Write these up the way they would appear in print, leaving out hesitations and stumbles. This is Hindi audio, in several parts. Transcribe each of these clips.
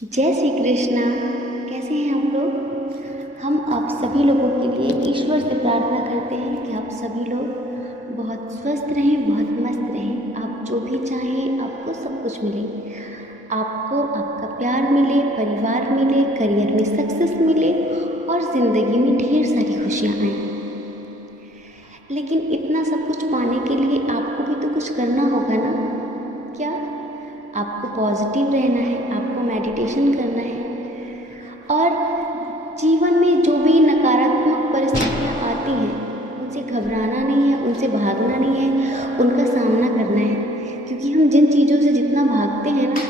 जय श्री कृष्णा। कैसे हैं आप लोग। हम आप सभी लोगों के लिए ईश्वर से प्रार्थना करते हैं कि आप सभी लोग बहुत स्वस्थ रहें, बहुत मस्त रहें। आप जो भी चाहें आपको सब कुछ मिले, आपको आपका प्यार मिले, परिवार मिले, करियर में सक्सेस मिले और ज़िंदगी में ढेर सारी खुशियाँ आएँ। लेकिन इतना सब कुछ पाने के लिए आपको भी तो कुछ करना होगा ना। क्या आपको पॉजिटिव रहना है, आपको मेडिटेशन करना है और जीवन में जो भी नकारात्मक परिस्थितियाँ आती हैं उनसे घबराना नहीं है, उनसे भागना नहीं है, उनका सामना करना है। क्योंकि हम जिन चीज़ों से जितना भागते हैं ना,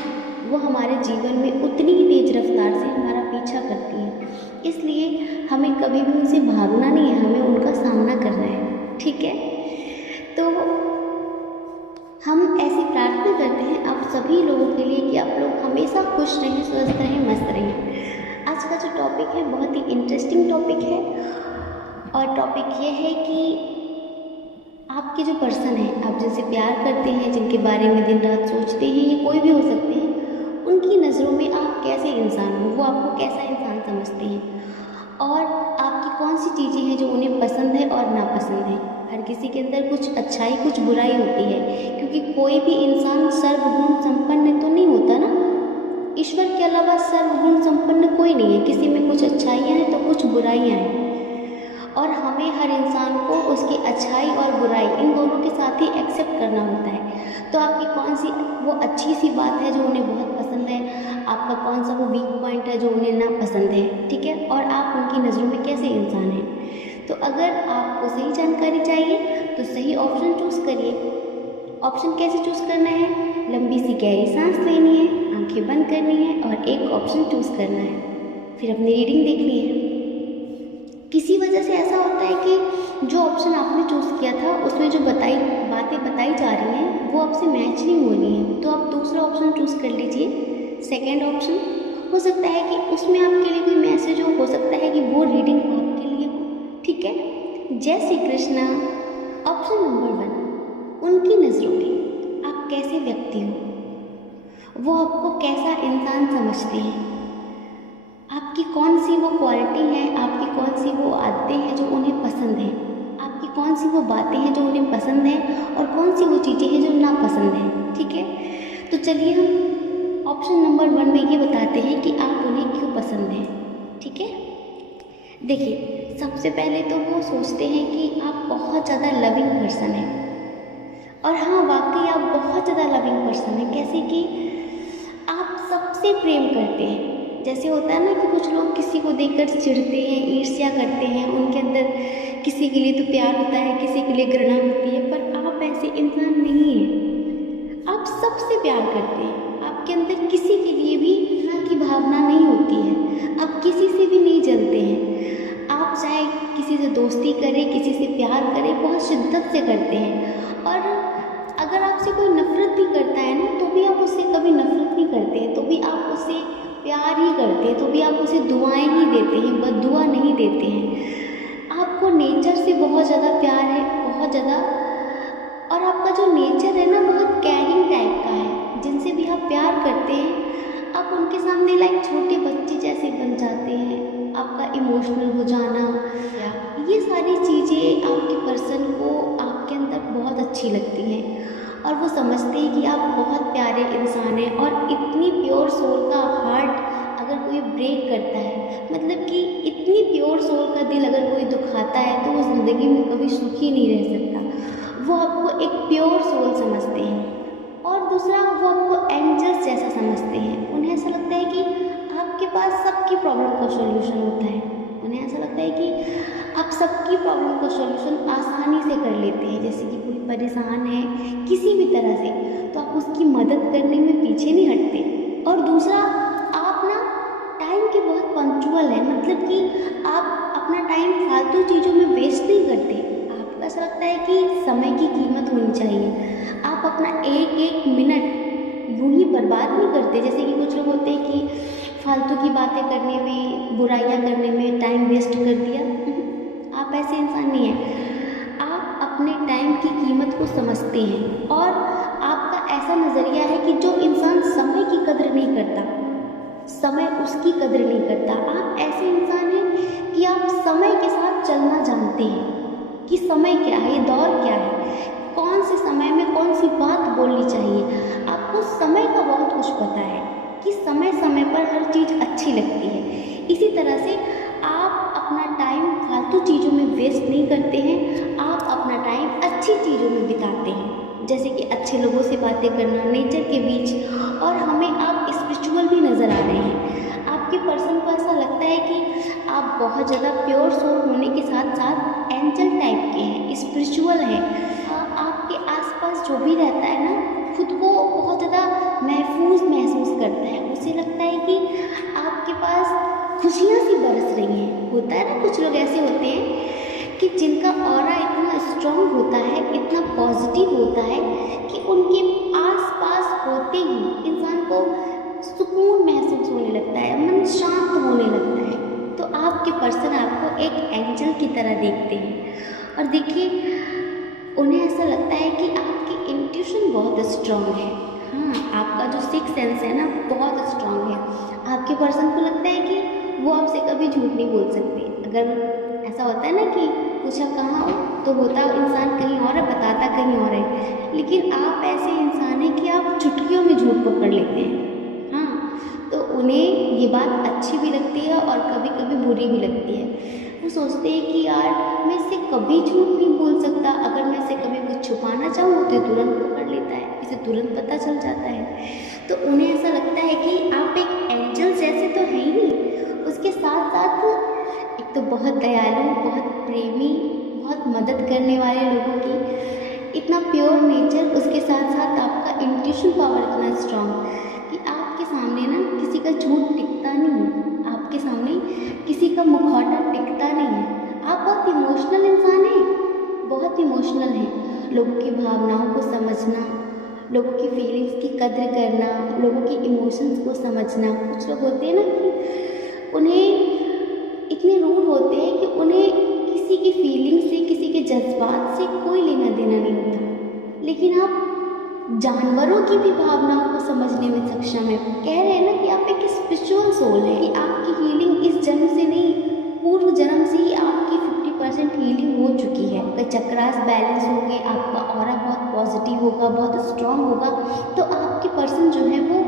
वो हमारे जीवन में उतनी ही तेज़ रफ्तार से हमारा पीछा करती है। इसलिए हमें कभी भी उनसे भागना नहीं है, हमें उनका सामना करना है। ठीक है, तो हम ऐसी प्रार्थना करते हैं आप सभी लोगों के लिए कि आप लोग हमेशा खुश रहें, स्वस्थ रहें, मस्त रहें। आज का जो टॉपिक है बहुत ही इंटरेस्टिंग टॉपिक है और टॉपिक ये है कि आपके जो पर्सन हैं, आप जिनसे प्यार करते हैं, जिनके बारे में दिन रात सोचते हैं, ये कोई भी हो सकते हैं, उनकी नज़रों में आप कैसे इंसान हो, वो आपको कैसा इंसान समझते हैं और आपकी कौन सी चीज़ें हैं जो उन्हें पसंद है और नापसंद है। हर किसी के अंदर कुछ अच्छाई कुछ बुराई होती है, क्योंकि कोई भी इंसान सर्वगुण संपन्न तो नहीं होता ना। ईश्वर के अलावा सर्वगुण संपन्न कोई नहीं है। किसी में कुछ अच्छाइयाँ हैं तो कुछ बुराइयाँ हैं और हमें हर इंसान को उसकी अच्छाई और बुराई इन दोनों के साथ ही एक्सेप्ट करना होता है। तो आपकी कौन सी वो अच्छी सी बात है जो उन्हें बहुत पसंद है, आपका कौन सा वो वीक पॉइंट है जो उन्हें ना पसंद है। ठीक है, और आप उनकी नज़रों में कैसे इंसान हैं। तो अगर आपको सही जानकारी चाहिए तो सही ऑप्शन चूज़ करिए। ऑप्शन कैसे चूज़ करना है, लंबी सी गहरी सांस लेनी है, आंखें बंद करनी है और एक ऑप्शन चूज़ करना है, फिर अपनी रीडिंग देखनी है। किसी वजह से ऐसा होता है कि जो ऑप्शन आपने चूज़ किया था उसमें जो बातें बताई जा रही हैं वो आपसे मैच नहीं हो रही हैं, तो आप दूसरा ऑप्शन चूज़ कर लीजिए। सेकंड ऑप्शन हो सकता है कि उसमें आपके लिए कोई मैसेज हो सकता है कि वो रीडिंग आपके लिए हो। ठीक है, जय श्री कृष्णा। ऑप्शन नंबर 1, उनकी नज़रों में आप कैसे व्यक्ति हो, वो आपको कैसा इंसान समझते हैं, आपकी कौन सी वो क्वालिटी है, आपकी कौन सी वो आदतें हैं जो उन्हें पसंद हैं, आपकी कौन सी वो बातें हैं जो उन्हें पसंद हैं और कौन सी वो चीज़ें हैं जो नापसंद हैं। ठीक है, तो चलिए हम ऑप्शन नंबर 1 में ये बताते हैं कि आप उन्हें क्यों पसंद हैं। ठीक है, देखिए सबसे पहले तो वो सोचते हैं कि आप बहुत ज़्यादा लविंग पर्सन हैं और हाँ वाकई आप बहुत ज़्यादा लविंग पर्सन हैं। कैसे कि आप सबसे प्रेम करते हैं। जैसे होता है ना कि कुछ लोग किसी को देखकर चिढ़ते हैं, ईर्ष्या करते हैं, उनके अंदर किसी के लिए तो प्यार होता है, किसी के लिए घृणा होती है, पर आप ऐसे इंसान नहीं हैं। आप सबसे प्यार करते हैं, आपके अंदर किसी के लिए भी घृणा की भावना नहीं होती है, आप किसी से भी नहीं जलते हैं। आप चाहे किसी से दोस्ती करें, किसी से प्यार करें, बहुत शिद्दत से करते हैं और अगर आपसे कोई नफरत भी करता है ना तो भी आप उससे कभी नफरत नहीं करते हैं, तो भी आप उससे प्यार ही करते हैं, तो भी आप उसे दुआएं ही देते हैं, बद्दुआ नहीं देते हैं। आपको नेचर से बहुत ज़्यादा प्यार है, बहुत ज़्यादा, और आपका जो नेचर है ना बहुत केयरिंग टाइप का है। जिनसे भी आप प्यार करते हैं आप उनके सामने लाइक छोटे बच्चे जैसे बन जाते हैं। आपका इमोशनल हो जाना, ये सारी चीज़ें आपके पर्सन को आपके अंदर बहुत अच्छी लगती हैं और वो समझते हैं कि आप बहुत प्यारे इंसान हैं। और इतनी प्योर सोल का हार्ट अगर कोई ब्रेक करता है, मतलब कि इतनी प्योर सोल का दिल अगर कोई दुखाता है तो वो ज़िंदगी में कभी सुखी नहीं रह सकता। वो आपको एक प्योर सोल समझते हैं और दूसरा वो आपको एंजल्स जैसा समझते हैं। उन्हें ऐसा लगता है कि आपके पास सबकी प्रॉब्लम का सॉल्यूशन होता है। उन्हें ऐसा लगता है कि आप सबकी प्रॉब्लम का सॉल्यूशन आसानी से कर लेते हैं। जैसे कि कोई परेशान है किसी भी तरह से तो आप उसकी मदद करने में पीछे नहीं हटते। और दूसरा आप ना टाइम के बहुत पंक्चुअल है, मतलब कि आप अपना टाइम फालतू चीज़ों में वेस्ट नहीं करते। आपको ऐसा लगता है कि समय की कीमत होनी चाहिए। आप अपना एक एक मिनट यूं ही बर्बाद नहीं करते। जैसे कि कुछ लोग होते हैं कि फालतू की बातें करने में, बुराइयां करने में टाइम वेस्ट कर दिया। आप ऐसे इंसान नहीं हैं। आप अपने टाइम की कीमत को समझते हैं और आपका ऐसा नज़रिया है कि जो इंसान समय की कदर नहीं करता समय उसकी कदर नहीं करता। आप ऐसे इंसान हैं कि आप समय के साथ चलना जानते हैं कि समय क्या है, ये दौर क्या है, कौन से समय में कौन सी बात बोलनी चाहिए। आपको समय का बहुत कुछ पता है कि समय समय पर हर चीज़ अच्छी लगती है। इसी तरह से आप अपना टाइम फालतू चीज़ों में वेस्ट नहीं करते हैं, आप अपना टाइम अच्छी चीज़ों में बिताते हैं, जैसे कि अच्छे लोगों से बातें करना, नेचर के बीच। और हमें आप स्पिरिचुअल भी नज़र आ रहे हैं। आपके पर्सन को ऐसा लगता है कि आप बहुत ज़्यादा प्योर सोल होने के साथ साथ एंजल टाइप के हैं, स्पिरिचुअल हैं। आपके आसपास जो भी रहता है ना, खुद को बहुत ज़्यादा महफूज महसूस करता है। उसे लगता है कि आपके पास खुशियाँ सी बरस रही हैं। होता है ना, कुछ लोग ऐसे होते हैं कि जिनका ऑरा इतना स्ट्रॉन्ग होता है, इतना पॉजिटिव होता है कि उनके आसपास होते ही इंसान को सुकून महसूस होने लगता है, मन शांत होने लगता है। तो आपके पर्सन आपको एक एंजल की तरह देखते हैं। और देखिए, उन्हें ऐसा लगता है कि आपकी इंट्यूशन बहुत स्ट्रॉन्ग है। हाँ, आपका जो सिक्स सेंस है ना, बहुत स्ट्रॉन्ग है। आपके पर्सन को लगता है कि वो आपसे कभी झूठ नहीं बोल सकते। अगर ऐसा होता है ना कि पूछा कहाँ हो, तो होता इंसान कहीं और है, बताता कहीं और है। लेकिन आप ऐसे इंसान हैं कि आप चुटकियों में झूठ पकड़ लेते हैं। हाँ, तो उन्हें ये बात अच्छी भी लगती है और कभी कभी बुरी भी लगती है। वो सोचते हैं कि यार, मैं इससे कभी झूठ नहीं बोल सकता। अगर मैं इससे कभी कुछ छुपाना चाहूँ तो तुरंत पकड़ लेता है, इसे तुरंत पता चल जाता है। तो उन्हें ऐसा लगता है कि आप एक एंजल जैसे तो हैं ही, उसके साथ साथ एक तो बहुत दयालु, बहुत प्रेमी, बहुत मदद करने वाले लोगों की, इतना प्योर नेचर, उसके साथ साथ आपका इंट्यूशन पावर इतना स्ट्रॉन्ग कि आपके सामने ना किसी का झूठ टिकता नहीं है, आपके सामने किसी का मुखौटा टिकता नहीं है। आप बहुत इमोशनल इंसान हैं, बहुत इमोशनल हैं। लोगों की भावनाओं को समझना, लोगों की फीलिंग्स की कद्र करना, लोगों की इमोशंस को समझना। कुछ लोग होते हैं ना कि उन्हें इतने रूड होते हैं कि उन्हें किसी की फीलिंग से, किसी के जज्बात से कोई लेना देना नहीं होता। लेकिन आप जानवरों की भी भावनाओं को समझने में सक्षम है। कह रहे हैं ना कि आप एक स्पिरिचुअल सोल है, कि आपकी हीलिंग इस जन्म से नहीं, पूर्व जन्म से ही आपकी 50% हीलिंग हो चुकी है। अगर चक्रास बैलेंस होंगे, आपका ऑरा बहुत पॉजिटिव होगा, बहुत स्ट्रांग होगा, तो आपके पर्सन जो है वो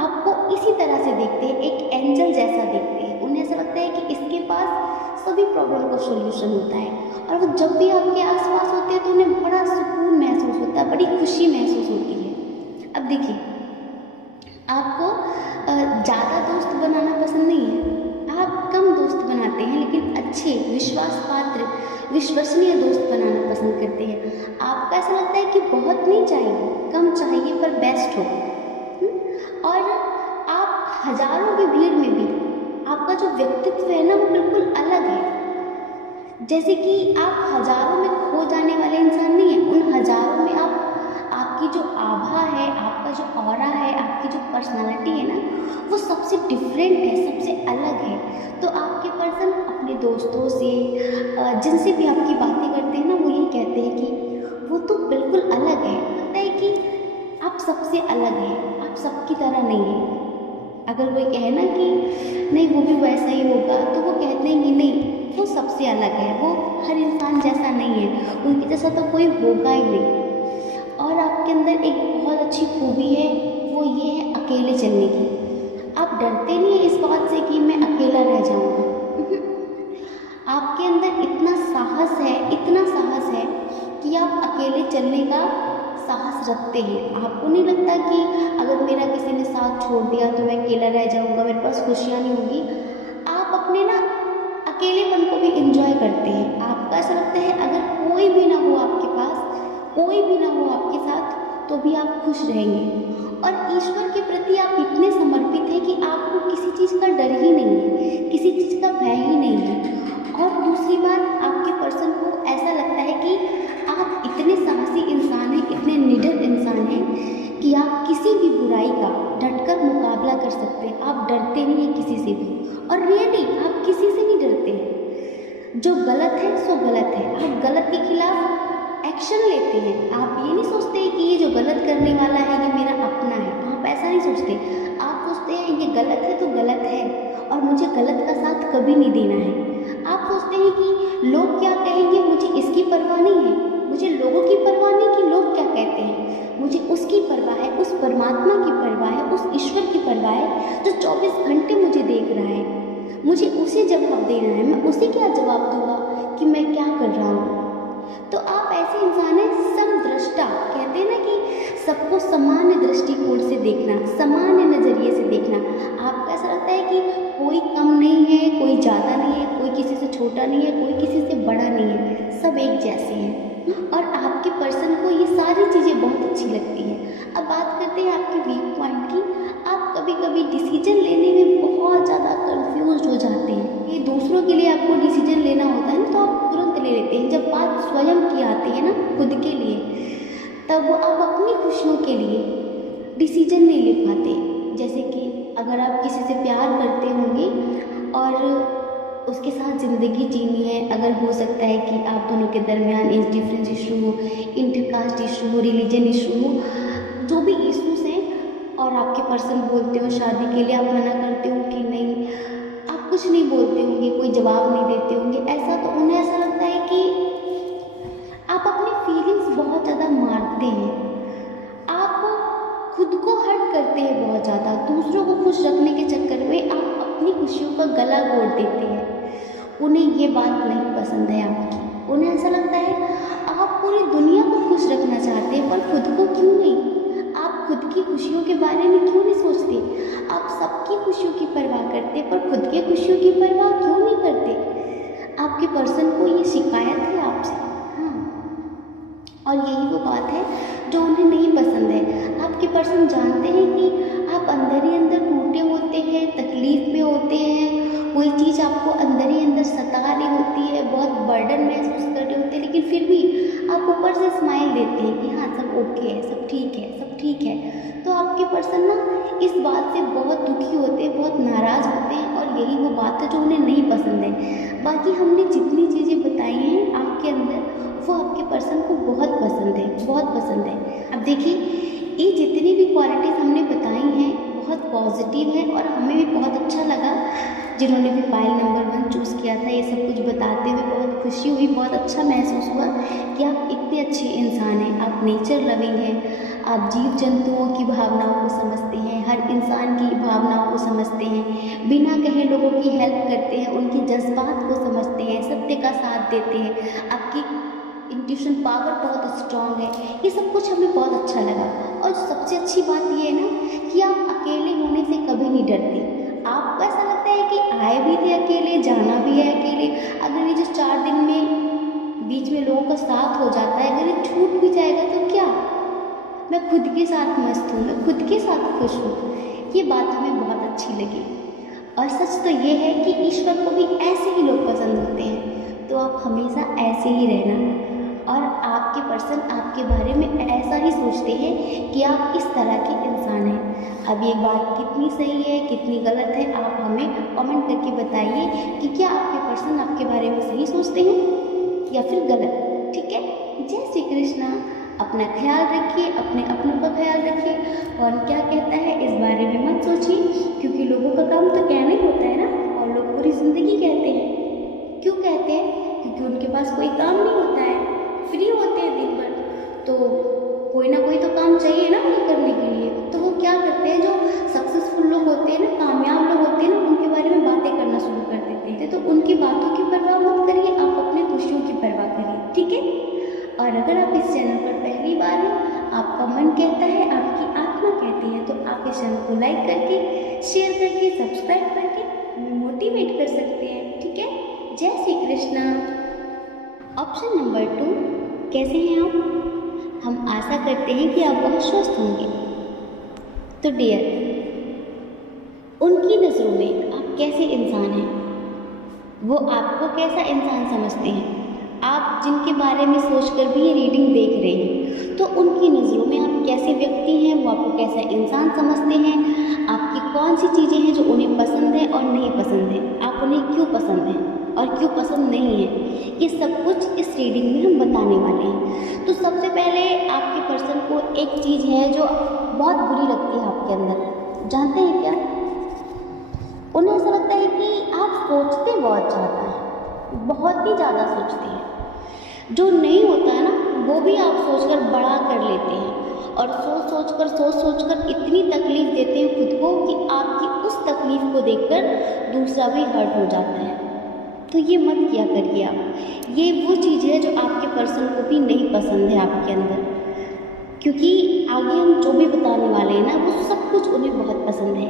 आपको इसी तरह से देखते हैं, एक एंजल जैसा देखते हैं। उन्हें ऐसा लगता है कि इसके पास सभी प्रॉब्लम का सॉल्यूशन होता है। और वो जब भी आपके आसपास होते हैं तो उन्हें बड़ा सुकून महसूस होता है, बड़ी खुशी महसूस होती है। अब देखिए, आपको ज़्यादा दोस्त बनाना पसंद नहीं है, आप कम दोस्त बनाते हैं, लेकिन अच्छे, विश्वास पात्र, विश्वसनीय दोस्त बनाना पसंद करते हैं। आपको ऐसा लगता है कि बहुत नहीं चाहिए, कम चाहिए पर बेस्ट हो। और आप हजारों की भीड़ में भी आपका जो व्यक्तित्व है ना, वो बिल्कुल अलग है। जैसे कि आप हजारों में खो जाने वाले इंसान नहीं है, उन हजारों में आपकी जो आभा है, आपका जो ऑरा है, आपकी जो पर्सनालिटी है ना, वो सबसे डिफरेंट है, सबसे अलग है। तो आपके पर्सन अपने दोस्तों से, जिनसे भी आपकी बातें करते हैं ना, वो ये कहते हैं कि वो तो बिल्कुल अलग है। लगता है कि आप सबसे अलग हैं, आप सबकी तरह नहीं हैं। अगर कोई कहे ना कि नहीं वो भी वैसा ही होगा, तो वो कहते हैं कि नहीं, वो सबसे अलग है, वो हर इंसान जैसा नहीं है, उनके जैसा तो कोई होगा ही नहीं। और आपके अंदर एक बहुत अच्छी खूबी है, वो ये है अकेले चलने की। आप डरते नहीं हैं इस बात से कि मैं अकेला रह जाऊंगा। आपके अंदर इतना साहस है, इतना साहस है कि आप अकेले चलने का साहस रखते हैं। आपको नहीं लगता कि अगर मेरा किसी ने साथ छोड़ दिया तो मैं अकेला रह जाऊंगा, मेरे पास खुशियाँ नहीं होगी। आप अपने ना अकेलेपन को भी इंजॉय करते हैं। आपको ऐसा लगता है अगर कोई भी ना हो आपके पास, कोई भी ना हो आपके साथ, तो भी आप खुश रहेंगे। और ईश्वर के प्रति आप इतने समर्पित हैं कि आपको किसी चीज़ का डर ही नहीं है, किसी चीज़ का भय ही नहीं है। और दूसरी बात, आपके पर्सन को ऐसा लगता है कि आप इतने साहसी इंसान हैं, इतने निडर इंसान हैं कि आप किसी भी बुराई का डटकर मुकाबला कर सकते हैं। आप डरते नहीं हैं किसी से भी, और रियली आप किसी से नहीं डरते हैं। जो गलत है सो गलत है, आप गलत के खिलाफ एक्शन लेते हैं। आप ये नहीं सोचते कि ये जो गलत करने वाला है ये मेरा अपना है, आप आप ऐसा नहीं सोचते। आप सोचते हैं ये गलत है तो गलत है और मुझे गलत का साथ कभी नहीं देना है। आप सोचते हैं कि लोग क्या कहेंगे, मुझे इसकी परवाह नहीं है, मुझे लोगों की परवाह नहीं कि लोग क्या कहते हैं, मुझे उसकी परवाह है, उस परमात्मा की परवाह है, उस ईश्वर की परवाह है जो 24 घंटे मुझे देख रहा है। मुझे उसे जवाब देना है, मैं उसे क्या जवाब दूंगा कि मैं क्या कर रहा हूँ। तो आप ऐसे इंसान हैं समदृष्टा, कहते हैं ना कि सबको सामान्य दृष्टिकोण से देखना, सामान्य नज़रिए से देखना। आपको ऐसा लगता है कि कोई कम नहीं है, कोई ज़्यादा नहीं है, कोई किसी से छोटा नहीं है, कोई किसी से बड़ा नहीं है, सब एक जैसे हैं और आपके पर्सन को ये सारी चीज़ें बहुत अच्छी लगती हैं। अब बात करते हैं आपके वीक पॉइंट की। आप कभी कभी डिसीजन लेने में बहुत ज़्यादा कंफ्यूज हो जाते हैं। ये दूसरों के लिए आपको डिसीजन लेना होता है ना तो आप तुरंत ले लेते हैं। जब बात स्वयं की आती है ना, खुद के लिए, तब आप अपनी खुशियों के लिए डिसीजन नहीं ले पाते। जैसे कि अगर आप किसी से प्यार करते होंगे और उसके साथ ज़िंदगी जीनी है, अगर हो सकता है कि आप दोनों के दरमियान एज डिफरेंस इशू हो, इंटरकास्ट इशू हो, रिलीजन इशू हो, जो भी इशूज़ हैं, और आपके पर्सन बोलते हो शादी के लिए, आप मना करते हो कि नहीं, आप कुछ नहीं बोलते होंगे, कोई जवाब नहीं देते होंगे, ऐसा तो उन्हें ऐसा लगता है कि आप अपनी फीलिंग्स बहुत ज़्यादा मारते हैं, आप खुद को हर्ट करते हैं बहुत ज़्यादा, दूसरों को खुश रखने के चक्कर में आप अपनी खुशियों का गला घोट देते हैं। उन्हें ये बात नहीं पसंद है आपकी। उन्हें ऐसा लगता है आप पूरी दुनिया को खुश रखना चाहते हैं पर खुद को क्यों नहीं। आप खुद की खुशियों के बारे में क्यों नहीं सोचते। आप सबकी खुशियों की परवाह करते पर खुद की खुशियों की परवाह क्यों नहीं करते। आपके पर्सन को ये शिकायत है आपसे, हाँ, और यही वो बात है जो उन्हें नहीं पसंद है। आपके पर्सन जानते हैं कि आप अंदर ही अंदर टूटे होते हैं, तकलीफ में होते हैं, कोई चीज़ आपको अंदर ही अंदर सता रही होती है, बहुत बर्डन महसूस कर रहे होते हैं, लेकिन फिर भी आप ऊपर से स्माइल देते हैं कि हाँ सब ओके है, सब ठीक है, सब ठीक है। तो आपके पर्सन ना इस बात से बहुत दुखी होते हैं, बहुत नाराज़ होते हैं और यही वो बात है जो उन्हें नहीं पसंद है। बाकी हमने जितनी चीज़ें बताई हैं आपके अंदर, वो आपके पर्सन को बहुत पसंद है, बहुत पसंद है। अब देखिए, ये जितनी भी क्वालिटीज़ हमने बताई हैं बहुत पॉजिटिव है और हमें भी बहुत अच्छा लगा। जिन्होंने भी पायल नंबर 1 चूज़ किया था, ये सब कुछ बताते हुए बहुत खुशी हुई, बहुत अच्छा महसूस हुआ कि आप इतने अच्छे इंसान हैं, आप नेचर लविंग हैं, आप जीव जंतुओं की भावनाओं को समझते हैं, हर इंसान की भावनाओं को समझते हैं, बिना कहे लोगों की हेल्प करते हैं, उनके जज्बात को समझते हैं, सत्य का साथ देते हैं, आपकी इंट्यूशन पावर बहुत स्ट्रॉन्ग है। ये सब कुछ हमें बहुत अच्छा लगा और सबसे अच्छी बात ये है ना कि आप अकेले होने से कभी नहीं डरते। आपको ऐसा लगता है कि आए भी थे अकेले, जाना भी है अकेले, अगर ये जो 4 दिन में बीच में लोगों का साथ हो जाता है, अगर ये छूट भी जाएगा तो क्या, मैं खुद के साथ मस्त हूँ, मैं खुद के साथ खुश हूँ। ये बात हमें बहुत अच्छी लगी और सच तो ये है कि ईश्वर को भी ऐसे ही लोग पसंद होते हैं। तो आप हमेशा ऐसे ही रहना और आपके पर्सन आपके बारे में ऐसा ही सोचते हैं कि आप इस तरह के इंसान हैं। अब ये बात कितनी सही है कितनी गलत है, आप हमें कमेंट करके बताइए कि क्या आपके पर्सन आपके बारे में सही सोचते हैं या फिर गलत। ठीक है, जय श्री कृष्णा। अपना ख्याल रखिए, अपने अपनों का ख्याल रखिए। कौन क्या कहता है इस बारे में मत सोचिए, क्योंकि लोगों का काम तो कहना ही होता है ना, और लोग पूरी ज़िंदगी कहते हैं। क्यों कहते हैं? क्योंकि उनके पास कोई काम नहीं होता है, फ्री होते हैं दिन भर, तो कोई ना कोई तो काम चाहिए ना उन्हें करने के लिए। तो वो क्या करते हैं, जो सक्सेसफुल लोग होते हैं ना, कामयाब लोग होते हैं ना, उनके बारे में बातें करना शुरू कर देते हैं। तो उनकी बातों की परवाह मत करिए, आप अपने खुशियों की परवाह करिए। ठीक है, और अगर आप इस चैनल पर पहली बार हैं, आपका मन कहता है, आपकी आत्मा कहती है, तो आप इस चैनल को लाइक करके, शेयर करके, सब्सक्राइब करके हमें मोटिवेट कर सकते हैं। ठीक है, जय श्री कृष्णा। ऑप्शन नंबर 2, कैसे हैं आप? हम आशा करते हैं कि आप बहुत स्वस्थ होंगे। तो डियर, उनकी नज़रों में आप कैसे इंसान हैं, वो आपको कैसा इंसान समझते हैं? आप जिनके बारे में सोचकर भी ये रीडिंग देख रहे हैं, तो उनकी नज़रों में आप कैसे व्यक्ति हैं, वो आपको कैसा इंसान समझते हैं, आपकी कौन सी चीज़ें हैं जो उन्हें पसंद है और नहीं पसंद है, आप उन्हें क्यों पसंद हैं और क्यों पसंद नहीं है, ये सब कुछ इस रीडिंग में हम बताने वाले हैं। तो सबसे पहले आपके पर्सन को एक चीज़ है जो बहुत बुरी लगती है आपके अंदर, जानते हैं क्या? उन्हें ऐसा लगता है कि आप सोचते बहुत ज़्यादा हैं, बहुत ही ज़्यादा सोचते हैं। जो नहीं होता है ना वो भी आप सोचकर बड़ा कर लेते हैं और सोच सोच कर इतनी तकलीफ़ देते हैं खुद को कि आपकी उस तकलीफ़ को देखकर दूसरा भी हर्ट हो जाता है। तो ये मत किया करिए आप। ये वो चीज़ है जो आपके पर्सन को भी नहीं पसंद है आपके अंदर, क्योंकि आगे हम जो भी बताने वाले हैं ना वो सब कुछ उन्हें बहुत पसंद है।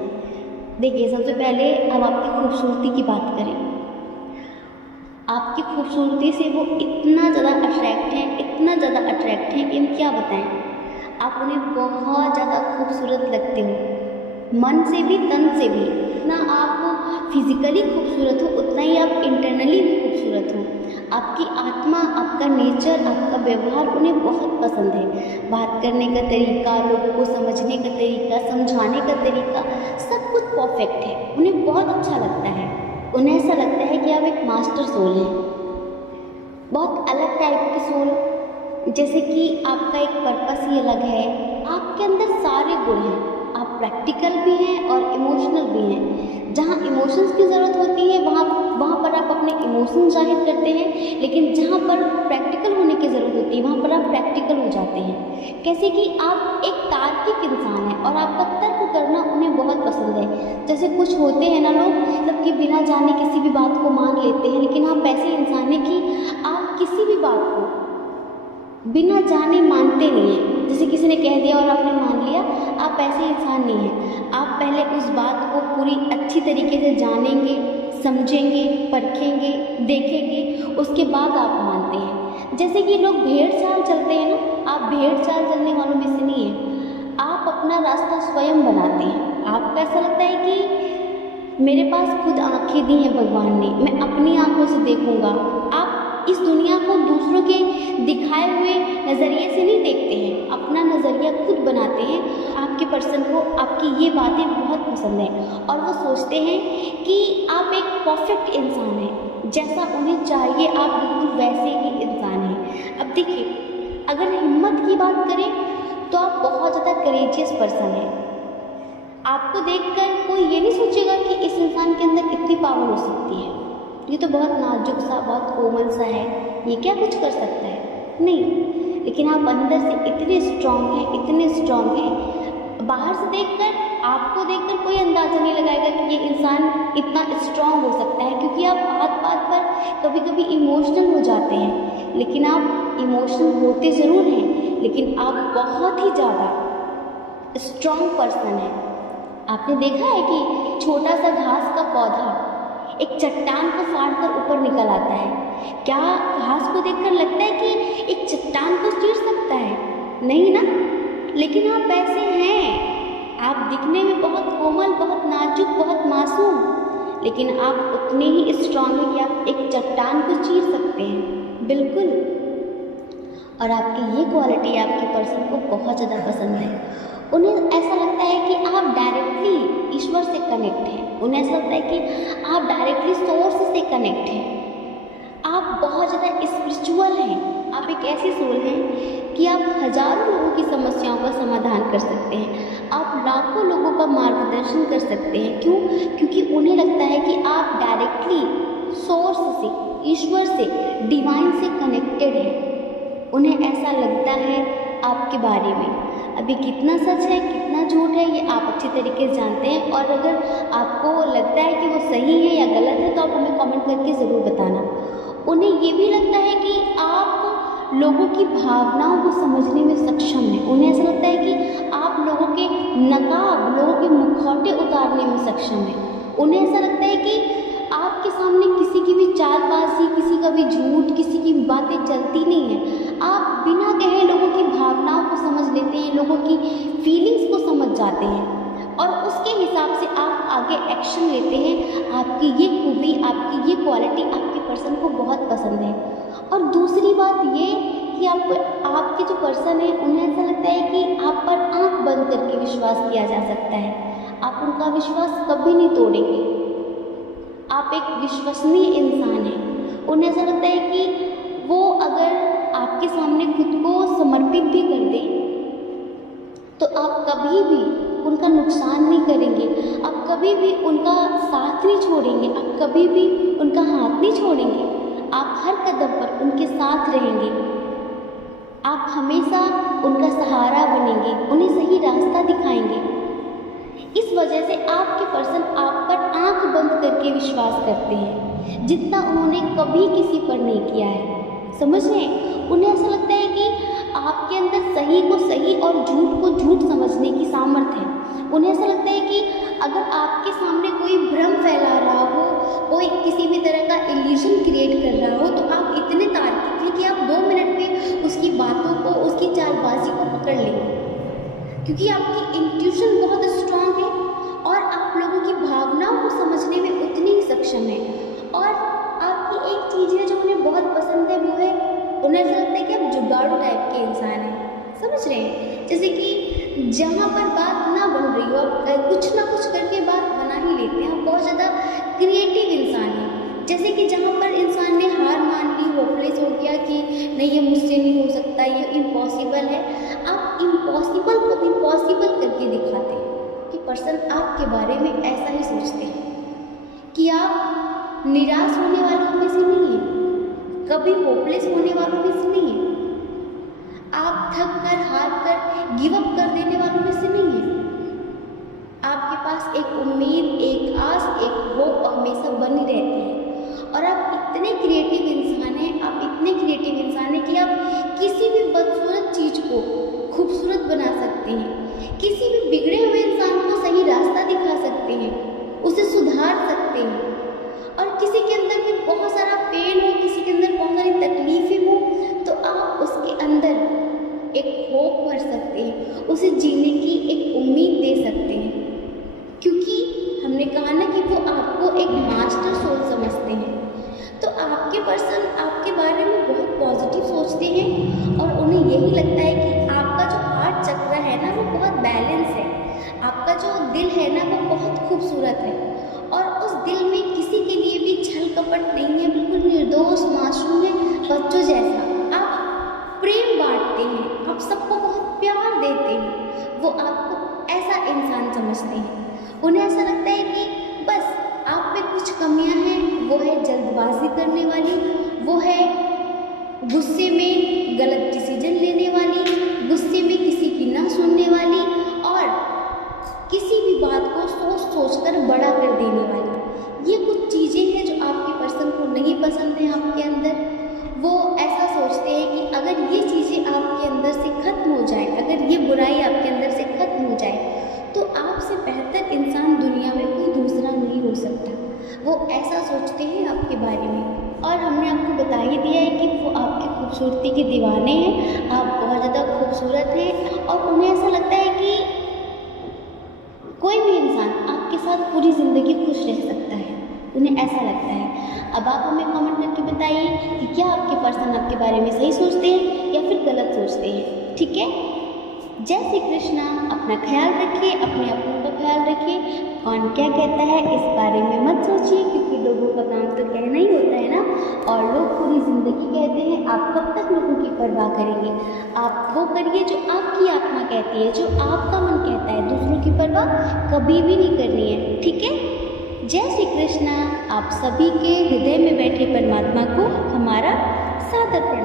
देखिए, सबसे पहले अब आपकी खूबसूरती की बात करें। आपकी खूबसूरती से वो इतना ज़्यादा अट्रैक्ट हैं, इतना ज़्यादा अट्रैक्ट हैं कि हम क्या बताएं। आप उन्हें बहुत ज़्यादा खूबसूरत लगते हो, मन से भी तन से भी। जितना आप फिज़िकली खूबसूरत हो उतना ही आप इंटरनली भी खूबसूरत हो। आपकी आत्मा, आपका नेचर, आपका व्यवहार उन्हें बहुत पसंद है। बात करने का तरीका, लोगों को समझने का तरीका, समझाने का तरीका, सब कुछ परफेक्ट है। उन्हें बहुत अच्छा लगता है। उन्हें ऐसा लगता है कि आप एक मास्टर सोल हैं, बहुत अलग टाइप की सोल। जैसे कि आपका एक पर्पस ही अलग है, आपके अंदर सारे गुण हैं। आप प्रैक्टिकल भी हैं और इमोशनल भी हैं। जहाँ इमोशंस की ज़रूरत होती है वहाँ पर आप अपने इमोशन जाहिर करते हैं, लेकिन जहाँ पर प्रैक्टिकल होने की ज़रूरत होती है वहाँ पर आप प्रैक्टिकल हो जाते हैं। कैसे कि आप एक तार्किक इंसान हैं और आपका तर्क करना उन्हें बहुत पसंद है। जैसे कुछ होते हैं ना लोग, मतलब कि बिना जाने किसी भी बात को मान लेते हैं, लेकिन आप ऐसे इंसान हैं कि आप किसी भी बात को बिना जाने मानते नहीं हैं। जैसे किसी ने कह दिया और आपने मान लिया, आप ऐसे इंसान नहीं हैं। आप पहले उस बात को पूरी अच्छी तरीके से जानेंगे, समझेंगे, परखेंगे, देखेंगे, उसके बाद आप मानते हैं। जैसे कि लोग भेड़ चाल चलते हैं ना, आप भेड़ चाल चलने वालों में से नहीं हैं। आप अपना रास्ता स्वयं बनाते हैं। आपको ऐसा लगता है कि मेरे पास खुद आँखें दी हैं भगवान ने, मैं अपनी आँखों से देखूँगा। आप इस दुनिया को दूसरों के दिखाए हुए नज़रिए से नहीं देखते हैं, अपना नज़रिया खुद बनाते हैं। आपके पर्सन को आपकी ये बातें बहुत पसंद है और वो सोचते हैं कि आप एक परफेक्ट इंसान हैं। जैसा उन्हें चाहिए आप बिल्कुल वैसे ही इंसान हैं। अब देखिए, अगर हिम्मत की बात करें तो आप बहुत ज़्यादा करेजियस पर्सन हैं। आपको देखकर कोई ये नहीं सोचेगा कि इस इंसान के अंदर इतनी पावर हो सकती है, ये तो बहुत नाजुक सा, बहुत कोमल सा है, ये क्या कुछ कर सकता है। नहीं, लेकिन आप अंदर से इतने स्ट्रांग हैं, इतने स्ट्रांग हैं। बाहर से देखकर, आपको देखकर कोई अंदाज़ा नहीं लगाएगा कि ये इंसान इतना स्ट्रांग हो सकता है, क्योंकि आप बात बात पर कभी कभी इमोशनल हो जाते हैं। लेकिन आप इमोशनल होते ज़रूर हैं, लेकिन आप बहुत ही ज़्यादा स्ट्रांग पर्सन हैं। आपने देखा है कि छोटा सा घास का पौधा एक चट्टान को फाड़कर ऊपर निकल आता है। क्या घास को देखकर लगता है कि एक चट्टान को चीर सकता है? नहीं ना। लेकिन आप ऐसे हैं, आप दिखने में बहुत कोमल, बहुत नाजुक, बहुत मासूम, लेकिन आप उतने ही स्ट्रांग हैं कि आप एक चट्टान को चीर सकते हैं, बिल्कुल। और आपकी ये क्वालिटी आपके पर्सन को बहुत ज़्यादा पसंद है। उन्हें ऐसा लगता है कि आप डायरेक्टली ईश्वर से कनेक्ट हैं। उन्हें ऐसा लगता है कि आप डायरेक्टली सोर्स से कनेक्ट हैं। आप बहुत ज़्यादा स्पिरिचुअल हैं। आप एक ऐसी सोल हैं कि आप हज़ारों लोगों की समस्याओं का समाधान कर सकते हैं। आप लाखों लोगों का मार्गदर्शन कर सकते हैं। क्यों? क्योंकि उन्हें लगता है कि आप डायरेक्टली सोर्स से, ईश्वर से, डिवाइन से कनेक्टेड हैं। उन्हें ऐसा लगता है आपके बारे में। अभी कितना सच है, कितना झूठ है, ये आप अच्छी तरीके से जानते हैं। और अगर आपको लगता है कि वो सही है या गलत है तो आप हमें कमेंट करके ज़रूर बताना। उन्हें ये भी लगता है कि आप लोगों की भावनाओं को समझने में सक्षम हैं। उन्हें ऐसा लगता है कि आप लोगों के नकाब, लोगों के मुखौटे उतारने में सक्षम हैं। उन्हें ऐसा लगता है कि आपके सामने किसी की भी चालबाजी, किसी का भी झूठ, किसी की बातें चलती नहीं है। आप बिना कहे लोगों की भावनाओं को समझ लेते हैं, लोगों की फीलिंग्स को समझ जाते हैं और उसके हिसाब से आप आगे एक्शन लेते हैं। आपकी ये खूबी, आपकी ये क्वालिटी आपके पर्सन को बहुत पसंद है। और दूसरी बात ये कि आपके जो पर्सन है उन्हें ऐसा लगता है कि आप पर आँख बंद करके विश्वास किया जा सकता है। आप उनका विश्वास कभी नहीं तोड़ेंगे। आप एक विश्वसनीय इंसान हैं। उन्हें ऐसा लगता है कि वो अगर आपके सामने खुद को समर्पित भी कर दें तो आप कभी भी उनका नुकसान नहीं करेंगे, आप कभी भी उनका साथ नहीं छोड़ेंगे, आप कभी भी उनका हाथ नहीं छोड़ेंगे, आप हर कदम पर उनके साथ रहेंगे, आप हमेशा उनका सहारा बनेंगे, उन्हें सही रास्ता दिखाएंगे। इस वजह से आपके पर्सन आप पर आंख बंद करके विश्वास करते हैं, जितना उन्होंने कभी किसी पर नहीं किया है। समझ रहे हैं? उन्हें ऐसा लगता है कि आपके अंदर सही को सही और झूठ को झूठ समझने की सामर्थ्य है। उन्हें ऐसा लगता है कि अगर आपके सामने कोई भ्रम फैला रहा हो, कोई किसी भी तरह का इल्यूजन क्रिएट कर रहा हो, तो आप इतने तार्किक हैं कि आप 2 मिनट में उसकी बातों को, उसकी चालबाजी को पकड़ लेंगे, क्योंकि आपकी इंट्यूशन बहुत स्ट्रांग है और आप लोगों की भावनाओं को समझने में उतनी ही सक्षम है। और आपकी एक चीज़ है जो उन्हें बहुत पसंद है, वो है उन्हें ऐसा लगता है कि आप जुगाड़ू टाइप के इंसान हैं। समझ रहे हैं? जैसे कि जहाँ पर बात ना बन रही हो, आप कुछ ना कुछ करके बात बना ही लेते हैं। आप बहुत ज़्यादा क्रिएटिव इंसान हैं। जैसे कि जहाँ पर इंसान ने हार मान ली, होपलेस हो गया कि नहीं ये मुझसे नहीं हो सकता, ये इम्पॉसिबल है, आप इम्पॉसिबल को भी पॉसिबल करके दिखाते हैं कि पर्सन आपके बारे में ऐसा ही सोचते हैं कि आप निराश होने वालों में से नहीं हैं, कभी होपलेस होने वालों में से नहीं है, आप थक कर हार कर गिव अप कर देने वालों में से नहीं है। आपके पास एक उम्मीद, एक आस, एक होप हमेशा बनी रहती है। और आप इतने क्रिएटिव इंसान हैं, आप इतने क्रिएटिव इंसान हैं कि आप किसी भी बदसूरत चीज़ को खूबसूरत बना सकते हैं, किसी भी बिगड़े हुए इंसान को सही रास्ता दिखा सकते हैं, उसे सुधार सकते हैं। और किसी के अंदर भी बहुत सारा पेन हो, किसी के अंदर बहुत सारी तकलीफें हो, तो आप उसके अंदर एक होप भर सकते हैं, उसे जीने की एक उम्मीद दे सकते हैं। क्योंकि हमने कहा ना कि वो आपको एक मास्टर सोल समझते हैं। तो आपके पर्सन आपके बारे में बहुत पॉजिटिव सोचते हैं और उन्हें यही लगता है कि आपका जो हार्ट चक्र है ना, वो बहुत बैलेंस है, आपका जो दिल है ना, वो बहुत खूबसूरत है और उस दिल में किसी के लिए भी छल कपट नहीं है, बिल्कुल निर्दोष मासूम है, बच्चों जैसा। आप प्रेम बांटते हैं, आप सबको बहुत प्यार देते हैं, वो आपको ऐसा इंसान समझते हैं। उन्हें ऐसा लगता है कि बस आप में कुछ कमियां हैं, वो है जल्दबाजी करने वाली, वो है गुस्से में गलत डिसीजन लेने वाली, गुस्से में किसी की ना सुनने वाली और किसी भी बात को सोच कर बड़ा कर देने वाली। ये कुछ चीज़ें हैं जो आपके पर्सन को नहीं पसंद है आपके अंदर। वो ऐसा सोचते हैं कि अगर ये चीज़ें आपके अंदर से खत्म हो जाए, अगर ये बुराई आपके अंदर से खत्म हो जाए, तो आपसे बेहतर इंसान दुनिया में कोई दूसरा नहीं हो सकता। वो ऐसा सोचते हैं आपके बारे में। और हमने आपको बता ही दिया है कि वो आपकी खूबसूरती के दीवाने हैं, आप बहुत ज़्यादा खूबसूरत हैं और उन्हें ऐसा लगता है कि कोई भी इंसान आपके साथ पूरी ज़िंदगी खुश रह सकता है, उन्हें ऐसा लगता है। अब आप हमें कमेंट करके बताइए कि क्या आपके पर्सन आपके बारे में सही सोचते हैं या फिर गलत सोचते हैं। ठीक है? जय श्री कृष्णा। अपना ख्याल रखिए, अपने अपनों का ख्याल रखिए। कौन क्या कहता है इस बारे में मत सोचिए, क्योंकि लोगों का काम तो कहना ही होता है ना। और लोग पूरी ज़िंदगी कहते हैं, आप कब तक लोगों की परवाह करेंगे। आप वो करिए जो आपकी आत्मा कहती है, जो आपका मन कहता है। दूसरों की परवाह कभी भी नहीं करनी है। ठीक है? जय श्री कृष्णा। आप सभी के हृदय में बैठे परमात्मा को हमारा सादर प्रणाम।